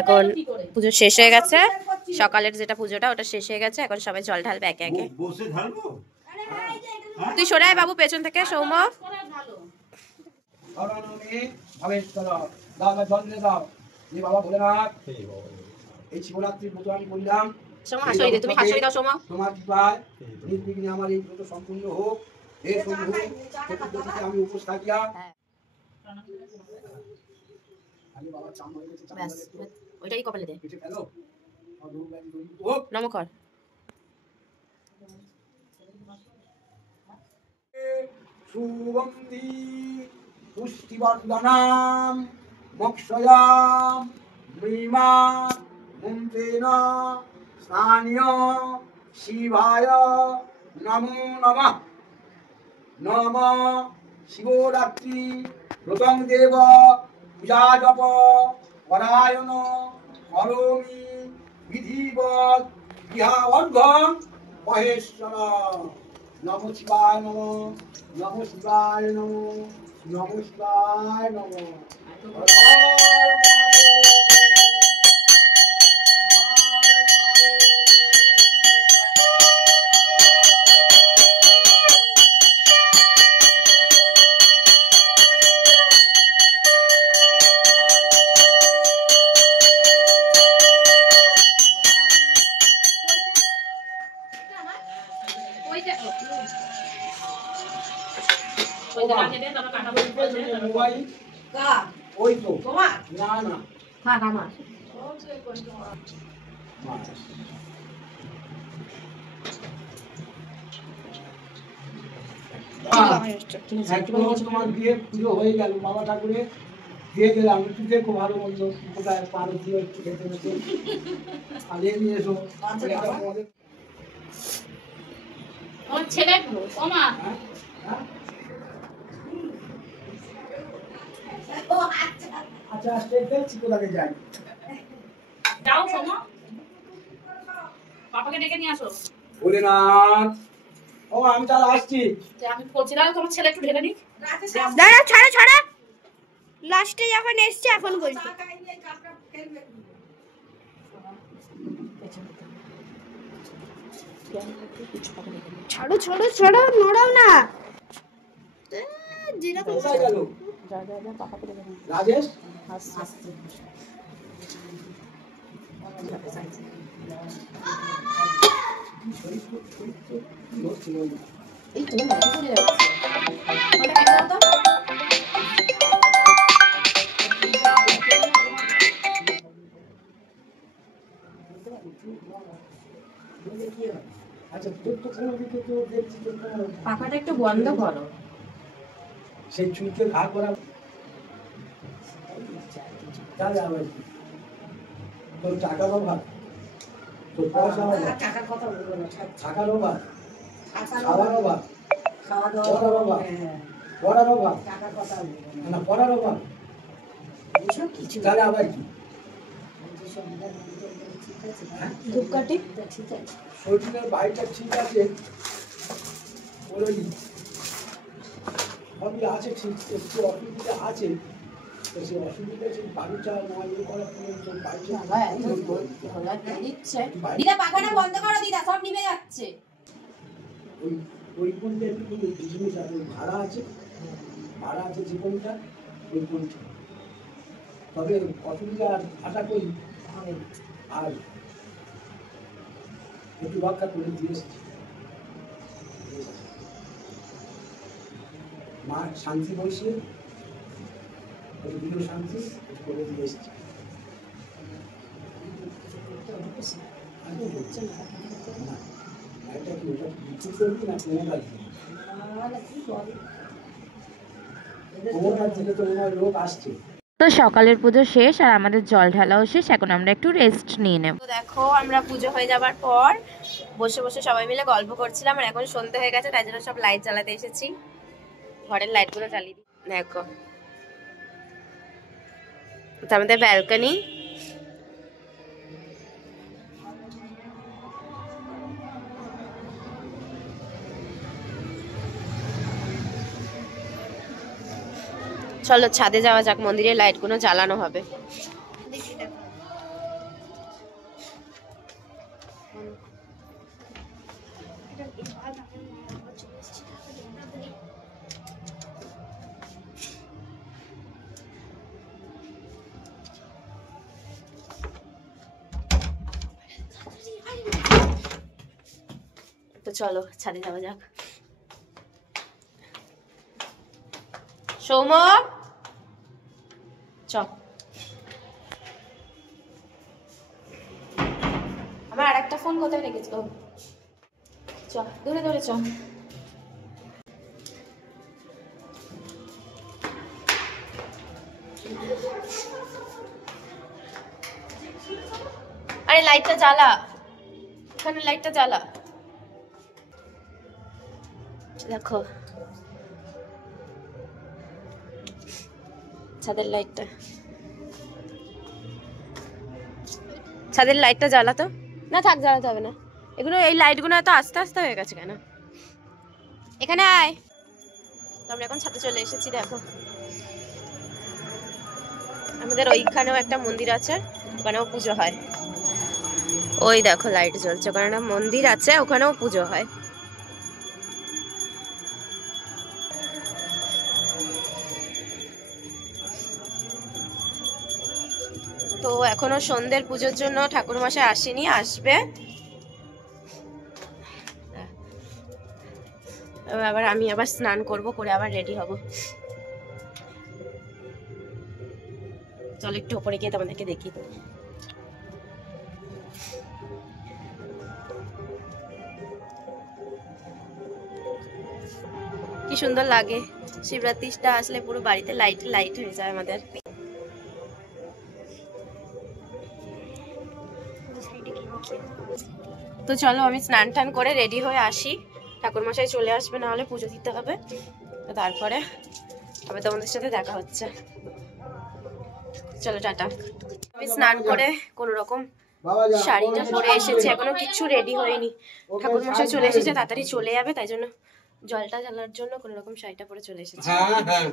এখন পুজো শেষ হয়ে গেছে, সকালের যেটা পুজোটা ওটা শেষ হয়ে গেছে, এখন সবাই জল ঢালবে একে একে। তুই সরে আয় বাবু পেছন থেকে, সৌম। এই শিবরাত্রির ব্রত আমি বললাম, তুমি হাসি দাও সৌম। তোমার কৃপায় নির্বিঘ্নে আমার এই ব্রত সম্পূর্ণ হোক। হে প্রভু, চতুর্দশীতে আমি উপোস থাকিয়া ওইটাই কপালে দে, নমস্কার। সুগন্ধি পুষ্টিবর্ধনাম মোক্ষয়াম মৃমা মন্ত্রেণ স্নানীয় শিবায় নমো নমঃ। নমঃ শিবরাত্রি ব্রতং দেব পূজা জপ পরায়ণ করমি বিধিবৎ গৃহাবর্গম মহেশ্বর। নম শিবায় নম, নম শিবায় নম, নম শিবায় নম। ওই তো না না থাক আমার তোমার বিয়ে পুজো হয়ে গেল, বাবা ঠাকুরে দিয়ে গেলাম, একটু দেখো ভালো মন্দ কোথায় পারো দিয়ে একটু খেতে খেতে আলিয়ে নিয়ে এসো। ছেলে আচ্ছা স্টেট দেখছি কোথাকে যাই। যাও সোমা, পাপাকে ডেকে নিয়ে আসো। ভোলেনাথ, ও আমি তাহলে আসছি। আমি বলছিলাম তোমার ছেলে একটু ঢেকে নিক। দাঁড়া ছাড়া ছাড়া, লাস্টে যখন এসছে এখন বলছি। ছাড়ো ছাড়ো ছাড়ো, নড়াও না। কোথায় গেল রাজেশ? এই তো না কি করে যাচ্ছে ওটা কেন দাও তো। আচ্ছা তোর তো কোনো দিকে তো দেখছি তো পাখাটা একটু বন্ধ করো। সেই চুলকে ঘা করা তাহলে আবার তোর টাকার অভাব, তোর পয়সা অভাব, টাকার কথা বলবো না, থাকার অভাব, টাকার খাওয়ার অভাব, খাওয়া পড়ার দাওয়া অভাব, পড়ার অভাব, টাকার কথা বলবো না, না পড়ার অভাব, এসব কিছু তাহলে আবার কি? ঠিক আছে ধূপকাঠি ঠিক আছে, শরীরের বাইরটা ঠিক আছে বলে নি, সবই আছে ঠিক, একটু অসুবিধা আছে, তো সেই অসুবিধা সেই বাড়িটা না ইয়ে করার জন্য দিদা পাখাটা বন্ধ করো, দিদা সব নিভে যাচ্ছে। ওই কোনটা একটু জিনিস আছে, ভাড়া আছে জীবনটা ওই কোনটা, তবে অসুবিধা আশা করি আর একটু রক্ষা করে দিয়ে এসেছি। মা শান্তি বসে একটু শান্তি করে দিয়ে এসেছি। এটা কি ওটা কিছু করবি না কোনোটার থেকে তো মনে হয় লোক আসছে। তো সকালের পুজো শেষ আর আমাদের জল ঢালাও শেষ, এখন আমরা একটু রেস্ট নিয়ে নেব। দেখো আমরা পুজো হয়ে যাবার পর বসে বসে সবাই মিলে গল্প করছিলাম, আর এখন সন্ধ্যে হয়ে গেছে, তাই জন্য সব লাইট জ্বালাতে এসেছি। ঘরের লাইটগুলো জ্বালিয়ে দিই। দেখো এটা আমাদের ব্যালকনি। চলো ছাদে যাওয়া যাক, মন্দিরের লাইটগুলো জ্বালানো হবে। চলো ছাদে যাওয়া যাক। সৌম চ, আমার আর একটা ফোন কোথায় রেখেছি? ও চ, দূরে দূরে চ। আরে লাইটটা জ্বালা, এখানে লাইটটা জ্বালা। দেখো ছাদের লাইটটা, ছাদের লাইটটা জ্বালা তো না, থাক জ্বালাতে হবে না। এগুলো এই লাইটগুলো এত আস্তে আস্তে হয়ে গেছে কেন? এখানে আয়। তো আমরা এখন ছাদে চলে এসেছি। দেখো আমাদের ওইখানেও একটা মন্দির আছে, ওখানেও পুজো হয়। ওই দেখো লাইট জ্বলছে, ওখানে একটা মন্দির আছে, ওখানেও পুজো হয়। তো এখনো সন্ধ্যের পুজোর জন্য ঠাকুরমশাই আসেনি, আসবে। আবার আমি আবার স্নান করব, করে আবার রেডি হব। চলো একটু উপরে গিয়ে তোমাদেরকে দেখি। কি সুন্দর লাগে, শিবরাত্রিটা আসলে পুরো বাড়িতে লাইট লাইট হয়ে যায় আমাদের। তো চলো আমি স্নান টান করে রেডি হয়ে আসি, ঠাকুরমশাই চলে আসবে, না হলে পুজো দিতে হবে। তো তারপরে আবার তোমাদের সাথে দেখা হচ্ছে। চলো টাটা। আমি স্নান করে কোন রকম শাড়িটা পরে এসেছি, এখনো কিছু রেডি হয়নি। ঠাকুরমশাই চলে এসেছে, তাড়াতাড়ি চলে যাবে, তাই জন্য জলটা জ্বালার জন্য কোন রকম শাড়িটা পরে চলে এসেছি। হ্যাঁ হ্যাঁ,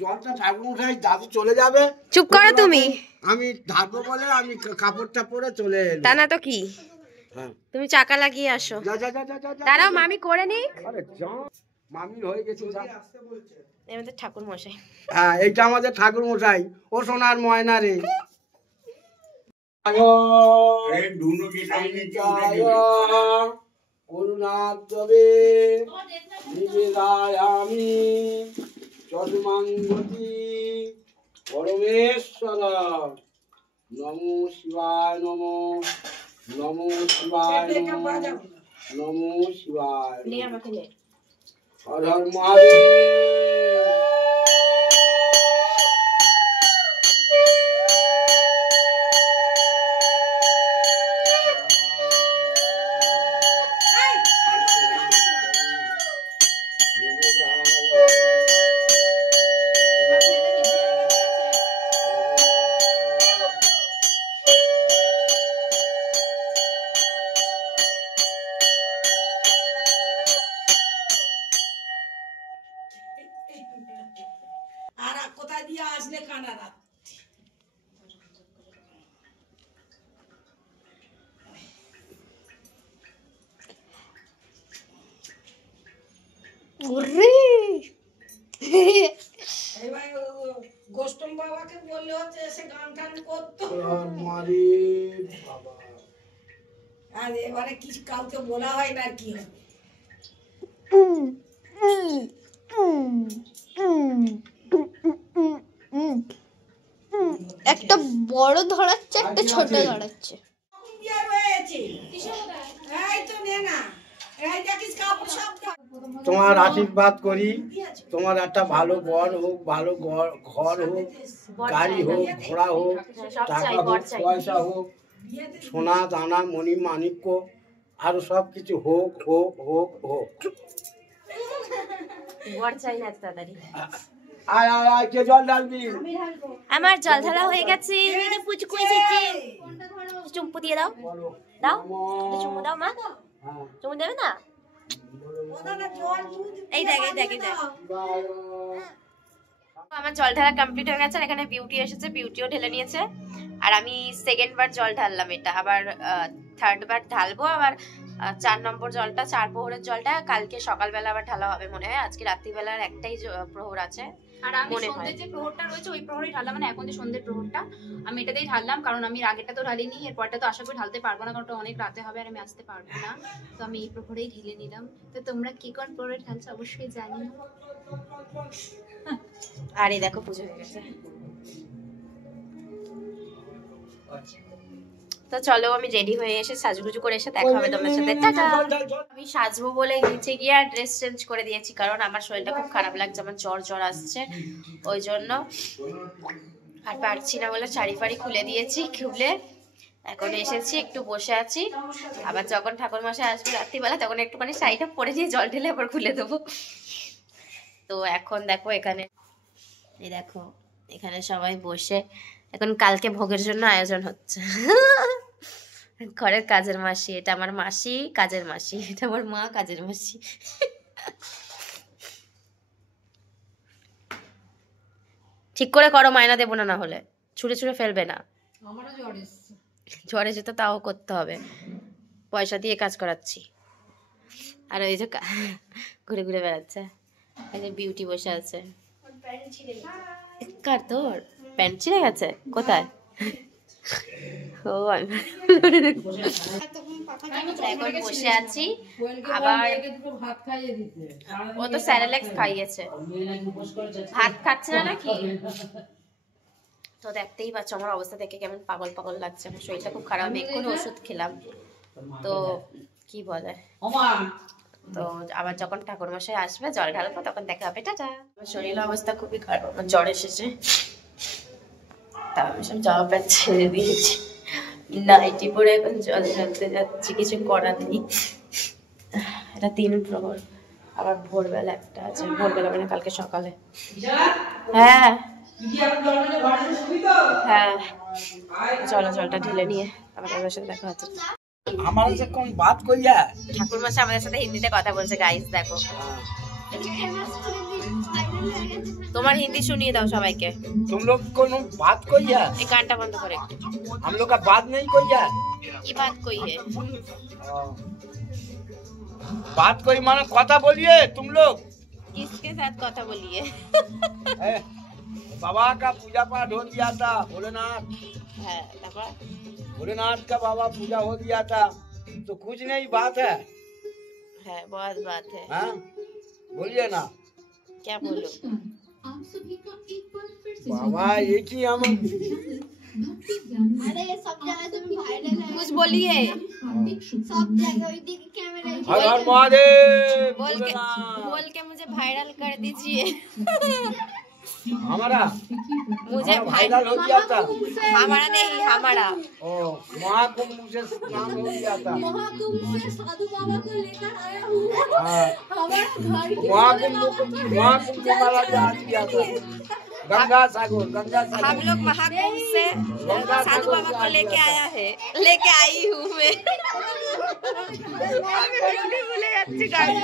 জলটা ঠাকুরমশাই দাদু চলে যাবে, চুপ করো তুমি। আমি ঢাকবো বলে আমি কাপড়টা পরে চলে এলাম। তা না তো কি, হ্যাঁ তুমি চাকা লাগিয়ে আসো। যা যা যা যা যা। দাঁড়াও মামি করে নিক। আরে যা, মামি হয়ে গেছে যা। আমাদের ঠাকুর মশাই। হ্যাঁ এইটা আমাদের ঠাকুর মশাই, ও সোনার ময়না রে। করুণাদ্ববে নিবেদায় আমি চন্মাঙ্গতি পরমেশ্বর। নমো শিবায় নমো, নমো শিবায় নমো, নমো শিবায় নমো। হর হর মহাদেব। আর কোথায় দিয়ে আসলে কানারা এবার গোস্টম বাবাকে বললে হচ্ছে এসে গান টান করতো, আর এবারে কিছু কাউকে বলা হয় না, আর কি হবে। একটা বড় ধরাচ্ছে, একটা ছোট ধরাচ্ছে। তোমার আশীর্বাদ করি, তোমার একটা ভালো বর হোক, ভালো ঘর হোক, গাড়ি হোক, ঘোড়া হোক, টাকা হোক, পয়সা হোক, সোনা দানা মণি মাণিক্য আরো সব কিছু হোক হোক হোক হোক। বর চাই না তাড়াতাড়ি। আয় আয় আয়, কে জল ঢালবি? আমার জল ঢালা হয়ে গেছে, পুচকু এসেছে। চুম্পু দিয়ে দাও, দাও চুম্পু দাও। মা চুম্পু দেবে না? এই দেখ এই দেখ এই দেখ। আমার জল ঢালা কমপ্লিট হয়ে গেছে, আর এখানে বিউটি এসেছে, বিউটিও ঢেলে নিয়েছে। আর আমি সেকেন্ড বার জল ঢাললাম, এটা আবার থার্ড বার ঢালবো। আবার 4 নম্বর জলটা, 4 প্রহরের জলটা কালকে সকালবেলা আবার ঢালা হবে মনে হয়। আজকে রাত্রিবেলার একটাই প্রহর আছে, আর আমি মনে হয়। সন্ধ্যের যে প্রহরটা রয়েছে ওই প্রহরেই ঢাললাম, মানে এখন যে সন্ধ্যের প্রহরটা আমি এটাতেই ঢাললাম, কারণ আমি আগেরটা তো ঢালিনি, এরপরটা তো আশা করি ঢালতে পারবো না, কারণ ওটা অনেক রাতে হবে আর আমি আসতে পারবো না, তো আমি এই প্রহরেই ঢেলে নিলাম। তো তোমরা কি কোন প্রহরে ঢালছো অবশ্যই জানিও। আর এই দেখো পুজো হয়ে গেছে। তো চলো আমি রেডি হয়ে এসে সাজুগুজু করে এসে দেখা হবে তোমার সাথে, টাটা। আমি সাজবো বলে নিচে গিয়ে আর ড্রেস চেঞ্জ করে দিয়েছি, কারণ আমার শরীরটা খুব খারাপ লাগছে, আমার জ্বর আসছে, ওই জন্য আর পারছি না বলে শাড়ি ফাড়ি খুলে দিয়েছি। খুলে এখন এসেছি, একটু বসে আছি, আবার যখন ঠাকুরমশাই আসবে রাত্রিবেলা তখন একটুখানি শাড়িটা পরে দিয়ে জল ঢেলে আবার খুলে দেবো। তো এখন দেখো এখানে, এই দেখো এখানে সবাই বসে এখন কালকে ভোগের জন্য আয়োজন হচ্ছে। ঘরের কাজের মাসি, এটা আমার মাসি, কাজের মাসি, এটা আমার মা, কাজের মাসি। ঠিক করে করো, মায়না দেবো না, না হলে ছুঁড়ে ছুঁড়ে ফেলবে না। জ্বর এসে তো তাও করতে হবে, পয়সা দিয়ে কাজ করাচ্ছি। আর ওই যে ঘুরে ঘুরে বেড়াচ্ছে, এই যে বিউটি বসে আছে। কার তোর প্যান্ট ছিঁড়ে গেছে? কোথায়? ও এখন বসে আছি, আবার ও তো স্যারেলেক্স খাইয়েছে, ভাত খাচ্ছে না নাকি? তো দেখতেই পাচ্ছ আমার অবস্থা দেখে কেমন পাগল পাগল লাগছে, আমার শরীরটা খুব খারাপ, আমি এক্ষুনি ওষুধ খেলাম। তো কি বলে, তো আবার যখন ঠাকুরমশাই আসবে জল ঢালবো তখন দেখা হবে, টাটা। আমার শরীরের অবস্থা খুবই খারাপ, আমার জ্বর এসেছে, তা আমি সব জামা প্যান্ট ছেড়ে দিয়েছি, নাইটি পরে এখন জল ঢালতে যাচ্ছি, কিছু করার নেই। এটা 3 প্রহর, আবার ভোরবেলা একটা আছে, ভোরবেলা মানে কালকে সকালে। হ্যাঁ হ্যাঁ, চলো জলটা ঢেলে নিয়ে আবার তোমাদের সাথে দেখা হচ্ছে। हमारे से कौन बात कोई है? ঠাকুরমশাই আমাদের সাথে হিন্দিতে কথা বলছে, গাইস দেখো। তোমার হিন্দি শুনিয়ে দাও সবাইকে। तुम लोग को बात कोई है? এই গানটা বন্ধ করে একটু। हम लोग का बात नहीं कोई है? কি बात कोई है? बात कोई माने কথা बोलिए तुम लोग। किसके साथ কথা बोलिए? बाबा का पूजा पाठ हो गया था, भोलेनाथ, হ্যাঁ তারপর भोलेनाथ का बाबा पूजा हो गया था, तो कुछ नहीं बात है। হ্যাঁ बहुत बात है। हाँ बोलिए ना। क्या बोलो? बाबा एक ही हम अरे सब जगह तुम वायरल है, कुछ बोलिए। सब जगह ओइदिके कैमरा हर हर महादेव बोल के मुझे वायरल कर दीजिए। हमारा मुझे वायरल हो गया था। हमारा नहीं, हमारा। ओ महाकुंभ से नाम हो गया था। महाकुंभ से साधु बाबा को लेकर आया हूँ, हाँ, हमारा घर के महाकुंभ हमारा जहाँ किया था, गंगा सागर, गंगा सागर। हम लोग महाकुंभ से साधु बाबा को लेके आया है, लेके आई हूँ मैं। भूले जाती गाड़ी।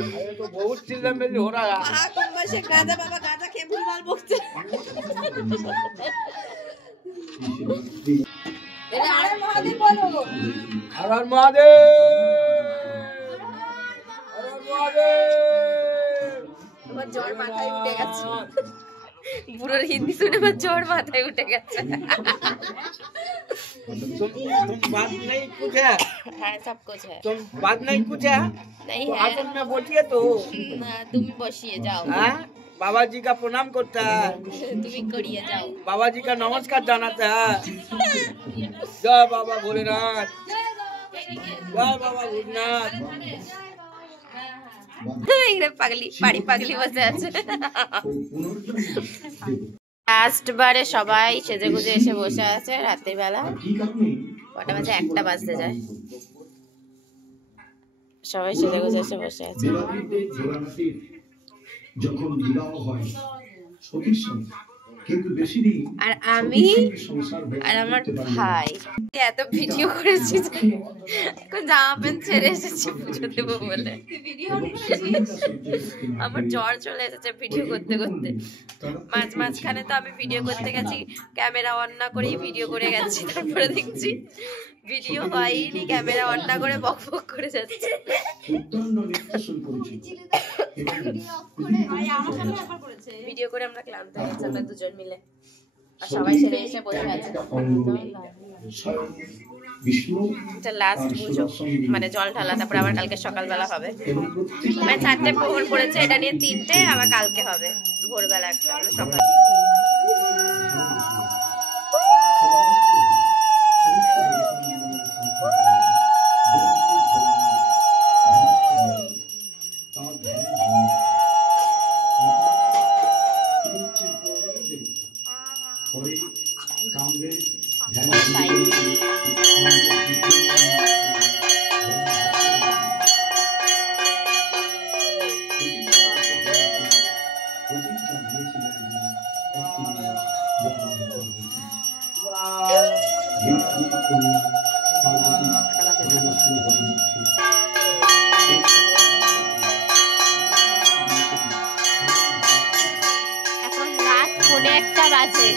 अरे तो बहुत चिल्लामिल्ली हो रहा है। महाकुंभ से गाजा बाबा गाजा के भूलवाल बोलते। अरे महादेव बोलो। हर हर महादेव, हर हर महादेव। আমার জ্বর মাথায় উঠে গেছে, বুড়োর হিন্দি শুনে আমার জ্বর মাথায় উঠে গেছে। तुम बात नहीं कुछ है? হ্যাঁ সব कुछ है। तुम बात नहीं कुछ है? नहीं तो है आसन में बैठिए तो। না, তুমি বসিয়ে যাও, हाँ? बाबा जी का प्रणाम करता है, তুমি করিয়ে যাও। बाबा जी का नमस्कार जानाता है। जय बाबा भोलेनाथ, जय बाबा भोलेनाथ। এখানে পাগলি বাড়ি পাগলি বসে আছে। লাস্ট বারে সবাই সেজে গুজে এসে বসে আছে রাতের বেলা, কটা বাজে? 1টা বাজতে যায়, সবাই সেজে গুজে এসে বসে আছে। যখন বিবাহ হয় সখীর সঙ্গে আর আমি আর আমার ভাই এত ভিডিও করেছি যে এখন জামা প্যান্ট ছেড়ে এসেছি পুজো দেবো বলে। আমার জ্বর চলে এসেছে ভিডিও করতে করতে। মাঝখানে তো আমি ভিডিও করতে গেছি, ক্যামেরা অন না করেই ভিডিও করে গেছি, তারপরে দেখছি ভিডিও হয়নি, ক্যামেরা অন না করে বক বক করে যাচ্ছে। ভিডিও করে আমরা ক্লান্ত হয়ে গেছি আমরা দুজন মিলে, আর সবাই সেরে এসে বসে আছে। এটা লাস্ট পুজো, মানে জল ঢালা, তারপরে আবার কালকে সকালবেলা হবে। মানে 4টে প্রহর পড়েছে, এটা নিয়ে 3টে, আবার কালকে হবে ভোরবেলা একটা, সকাল। এখন রাত 1:30 বাজে।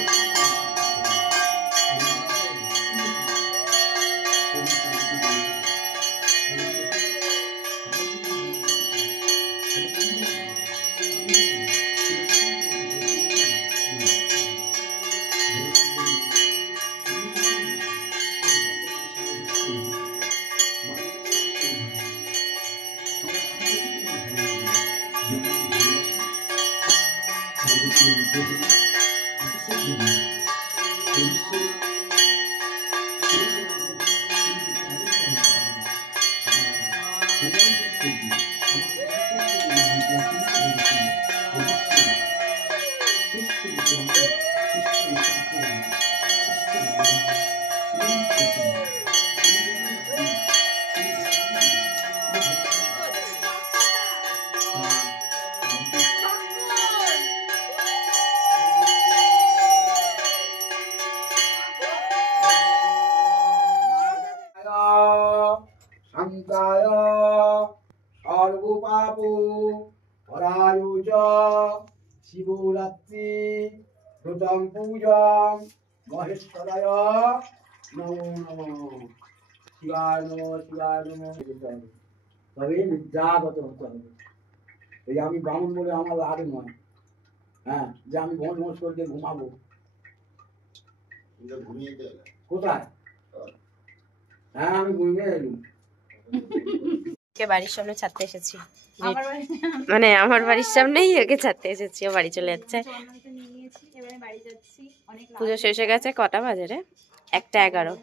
শান্তায় সর্বপাপ পরায়ুজ শিবরাত্রি প্রথম পূজম মহেশ্বরায় নমো নমঃ। শিবায় নমঃ, শিবায় নমঃ। তবে নিদ্রাগত হতে হবে। এই আমি ব্রাহ্মণ বলে আমার লাভ নয়, হ্যাঁ, যে আমি ভোজ ভোজ করে দিয়ে ঘুমাবো। কোথায়? হ্যাঁ, আমি ঘুমিয়ে এলুম। বাড়ির সামনে ছাড়তে এসেছি, মানে আমার বাড়ির সামনেই ওকে ছাড়তে এসেছি, ও বাড়ি চলে যাচ্ছে। পুজো শেষ হয়ে গেছে। কটা বাজে রে? 1:11।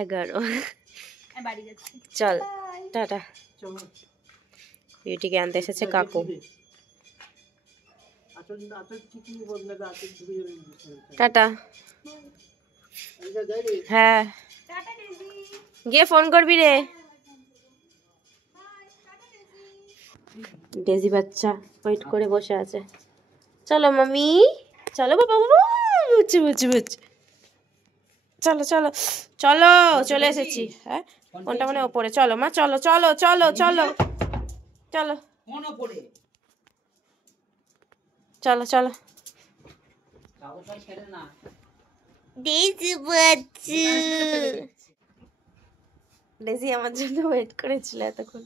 1:11। চল টাটা। বিউটিকে আনতে এসেছে কাকু। টাটা। হ্যাঁ, গিয়ে ফোন করবি রে। ডেজি বাচ্চা ওয়েট করে বসে আছে। চলো মামি, চলো বাবা, বাবা বুঝছি বুঝছি বুঝছি, চলো চলো চলো, চলে এসেছি। হ্যাঁ, কোনটা মানে ওপরে? চলো মা, চলো চলো চলো চলো চলো চলো চলো। ডেজি আমার জন্য ওয়েট করেছিল এতক্ষণ,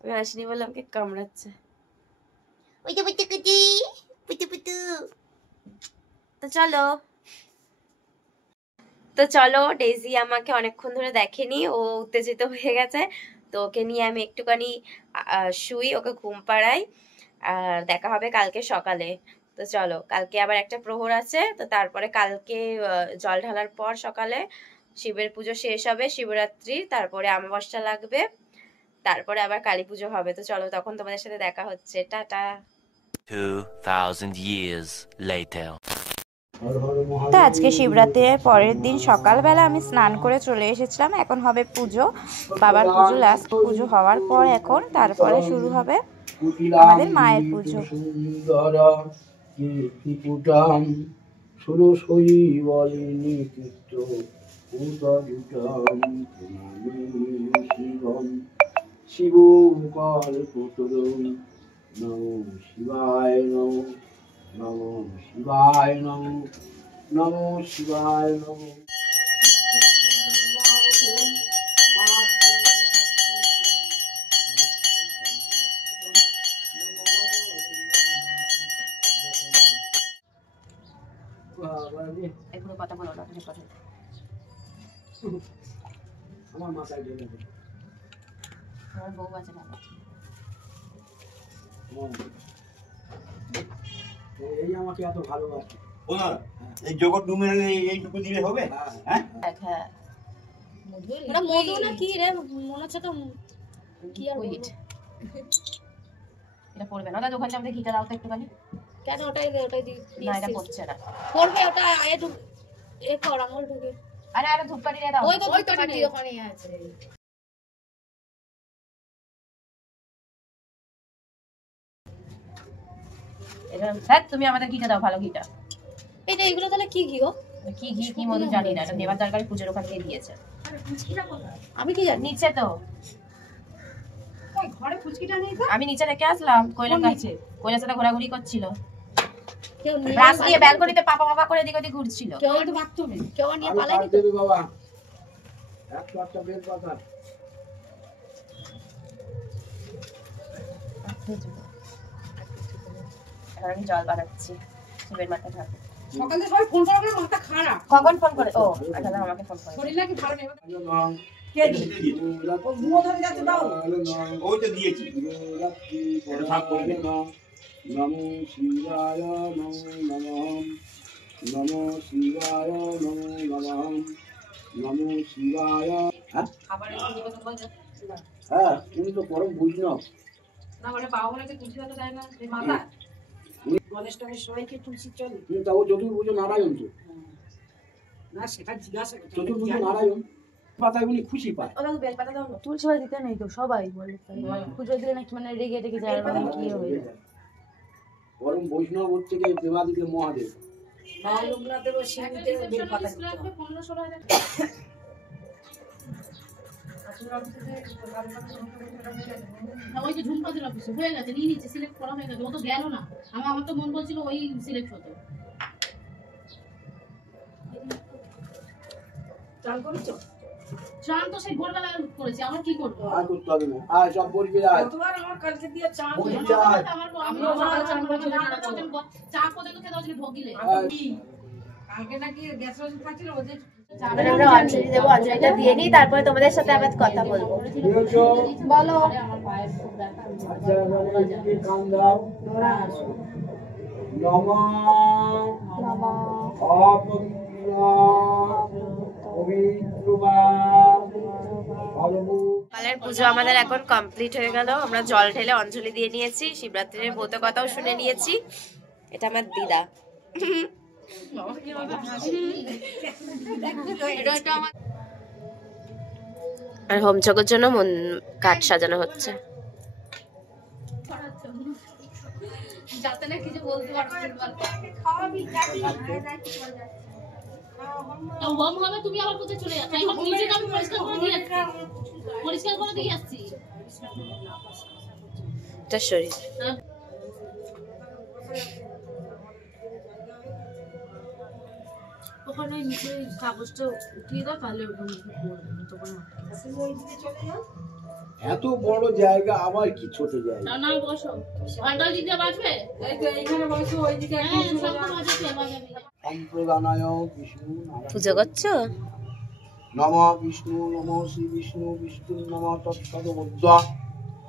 আমি আসিনি বলে আমাকে কামড়াচ্ছে। তো চলো তো চলো, ডেজি আমাকে অনেকক্ষণ ধরে দেখেনি, ও উত্তেজিত হয়ে গেছে, তো ওকে নিয়ে আমি একটুখানি শুই, ওকে ঘুম পাড়াই, আর দেখা হবে কালকে সকালে। তো চলো, কালকে আবার একটা প্রহর আছে, তো তারপরে কালকে জল ঢালার পর সকালে শিবের পুজো শেষ হবে, শিবরাত্রি, তারপরে অমাবস্যা লাগবে, তারপরে আবার কালী পুজো হবে। তো চলো, তখন তোমাদের সাথে দেখা হচ্ছে। টাটা। 2000 years later. তো আজকে শিবরাত্রির পরের দিন সকালবেলা আমি স্নান করে চলে এসেছিলাম। এখন হবে পুজো, বাবার পুজো, লাস্ট পুজো হওয়ার পর এখন তারপরে শুরু হবে আমাদের মায়ের পুজো। সুন্দর কীর্তিপুটাম সুরসই বলিনি কীর্ত উদযুটাম প্রণামি শিবম শিবকল্পতরুম নমো শিবায় নমো নমো শিবায় নমো নমো শিবায় নমো। এগুলো কথা বলো না, তুমি কথা আমার মাথায় ঢেলে দে। আমার বউ আছে না। এই আমাকে এত ভালোবাসে। এই জগৎ ডুমের এইটুকু দিলে হবে? হ্যাঁ হ্যাঁ ওটা মধু না কি রে মনে হচ্ছে তো কি আর Wait. এটা পড়বে না দাদা, ওখানে আমাদের ঘিটা দাও তো একটুখানি। কেন ওটাই না এটা পড়ছে না। করবে ওটা একটু এ কর আঙুল ঢুকে আরে আরে ধূপকাঠি দিয়ে দাও। ওই তো কাটি ওখানেই আছে। এটা হ্যাঁ তুমি আমাদের ঘিটা দাও, ভালো ঘিটা। এটা এগুলো তাহলে কি ঘি গো? কি ঘি কি মধু জানি না, এটা দেবার তরকারি পুজোর ওখান থেকে দিয়েছে। আমি কি জানি? নিচে তো ঘরে ফুচকিটা নেই তো? আমি নিচে রেখে আসলাম, কৈলার কাছে কৈলার সাথে ঘোরাঘুরি করছিল, কেউ নিয়ে ব্রাশ দিয়ে ব্যালকনিতে পাপা পাপা করে এদিক ওদিক ঘুরছিল। কেউ একটু বাথরুমে কেউ নিয়ে আমি পালাইনি কাট দেবে বাবা, একটা বের কথা। এখন আমি জল বানাচ্ছি, শিবের মাথা ঠাকুর। সকালে সবাই ফোন করার পরে মাথা খারাপ। কখন ফোন করে? ও আচ্ছা আমাকে ফোন করে। শরীর নাকি ভালো নেই। নম কে দিয়েছে? ও ঘুমো ধরে যাচ্ছে দাও। ওই তো দিয়েছি। নমো শিবায় নমো নমঃ নমো শিবায় নমো নমঃ নমো শিবায়। হ্যাঁ খাবারের কি কথা বলছো? হ্যাঁ তুমি তো পরম বৈষ্ণব। না মানে বাবা বলেছে তুলসী পাতা দেয় না এই মাথা। গণেশ টনেশ সবাইকে তুলসী চলে। তুমি তাও চতুর্ভুজ নারায়ণ তো, না সেটা জিজ্ঞাসা করতে চতুর্ভুজ নারায়ণ পাতায় উনি খুশি পায়। ও দাদু বেল পাতা দাও না। তুলসী পাতা দিতে নেই তো সবাই বলে, পুজো দিলে নাকি মানে রেগে রেগে যায়, মানে কি হয়ে যায়। পরম বৈষ্ণব হচ্ছে গিয়ে দেবাদিদেব মহাদেব। মা লোকনাথের ও শিবদের বেল পাতা দিতে হবে। 15-16 হাজার। ওই যে ঝুমপাদের অফিসে হয়ে গেছে, নিয়ে নিচ্ছে, সিলেক্ট করা হয়ে গেছে। ও তো গেল না, আমার তো মন বলছিল ওই সিলেক্ট হতো। চান করেছো? চান তো সেই ভোরবেলা করেছি, আমার কি করবো? আর করতে হবে না, আর সব বলবে আয় কতবার আমার কালকে দিয়ে চান বলবি হলো। আয়। চা পর্যন্ত খেতে হচ্ছে ঢোকিলে। কালকে নাকি গ্যাস ওষুধ খাচ্ছিল ওদের এবার আমরা অঞ্জলি দেবো, অঞ্জলিটা দিয়ে নিই, তারপরে তোমাদের সাথে আবার কথা বলবো। দিয়েছো? বলো আচ্ছা বাবা একটু কান দাও। নমঃ অপবিত্র পবিত্র বা সর্ব। সকালের পুজো আমাদের এখন কমপ্লিট হয়ে গেল, আমরা জল ঢেলে অঞ্জলি দিয়ে নিয়েছি, শিবরাত্রির ব্রত কথাও শুনে নিয়েছি। এটা আমার দিদা। আর হোম যজ্ঞের জন্য কাঠ সাজানো হচ্ছে। যাতে না কিছু বলতে পারবো। তো হোম হবে, তুমি আবার কোথায় চলে যাচ্ছ? এখন নিজেকে আমি পরিষ্কার করে দিয়ে আসছি, পরিষ্কার করে দিয়ে আসছি। এটা শরীর। ওখানে নিচে কাগজটা উঠিয়ে দাও, তাহলে ওখানে এত বড় জায়গা আবার কি ছোট জায়গা? না বসো, অন্ডাল দিতে বাজবে। এই তো এইখানে বসো, ওইদিকে হ্যাঁ সব তো বাজাতে বাজাবে। সম্প্রদানায় বিষ্ণু পুজো করছো? নম বিষ্ণু নম শ্রী বিষ্ণু বিষ্ণু নম তৎসদবুদ্ধ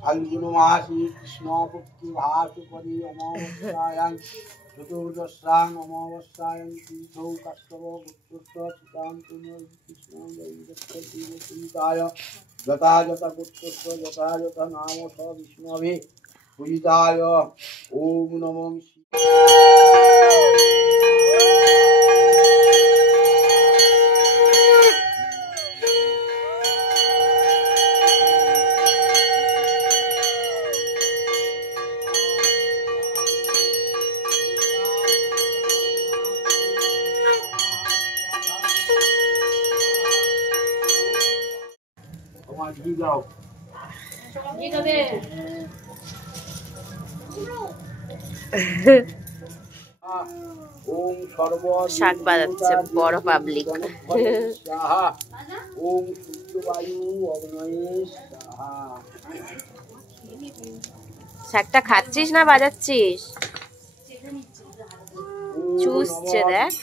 ফাল্গুন মাসি কৃষ্ণ পক্ষী ভাসু পরি অমাবস্যায়াং চতুর্দশাং অমাবস্যায়াং তীর্থৌ কাশ্যপ গুপ্তস্য সীতাং কৃষ্ণ সুনিতায় যথা যথা গুপ্তস্য যথা যথা নাম স বিষ্ণবে পূজিতায় ওম নমঃ যাও। ওম সর্ব শাক বাজাচ্ছে বড় পাবলিক। সাহা ওম শুদ্ধবায়ু অগ্নয়ে সাহা। শাকটা খাচ্ছিস না বাজাচ্ছিস? চুষছে দেখ।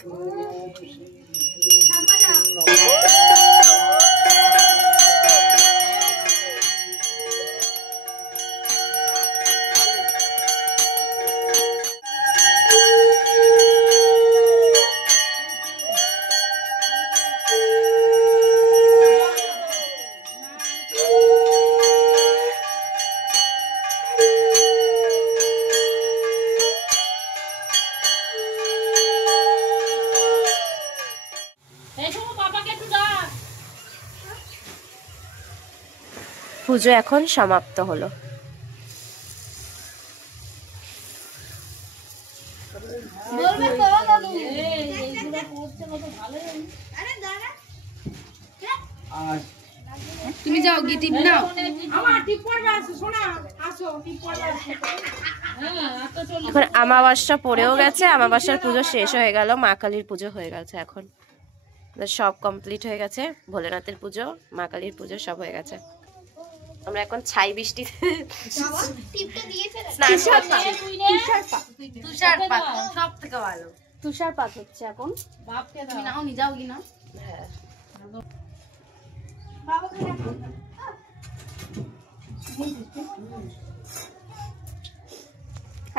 পুজো এখন সমাপ্ত হলো। তুমি যাও গিয়ে টিপ নাও। এখন আমাবস্যা পড়েও গেছে, আমাবস্যার পুজো শেষ হয়ে গেল, মা কালীর পুজো হয়ে গেছে। এখন সব কমপ্লিট হয়ে গেছে, ভোলেনাথের পুজো, মা কালীর পুজো সব হয়ে গেছে। আমরা এখন ছাই বৃষ্টি তুষারপাত সব থেকে ভালো। তুষারপাত হচ্ছে এখন। তুমি নাও নি যাও কি না? হ্যাঁ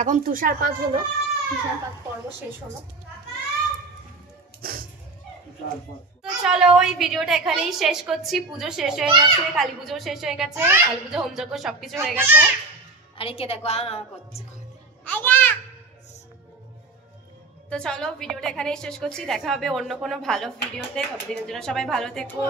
এখন তুষারপাত হলো, তুষারপাত পর্ব শেষ হলো। তো চলো এই ভিডিওটা এখানেই শেষ করছি। পুজো শেষ হয়ে গেছে, কালী পুজো শেষ হয়ে গেছে, কালী পুজো হোমযজ্ঞ সবকিছু হয়ে গেছে। আর একে দেখো করছে। তো চলো ভিডিওটা এখানেই শেষ করছি, দেখা হবে অন্য কোনো ভালো ভিডিওতে। ততদিনের জন্য সবাই ভালো থেকো।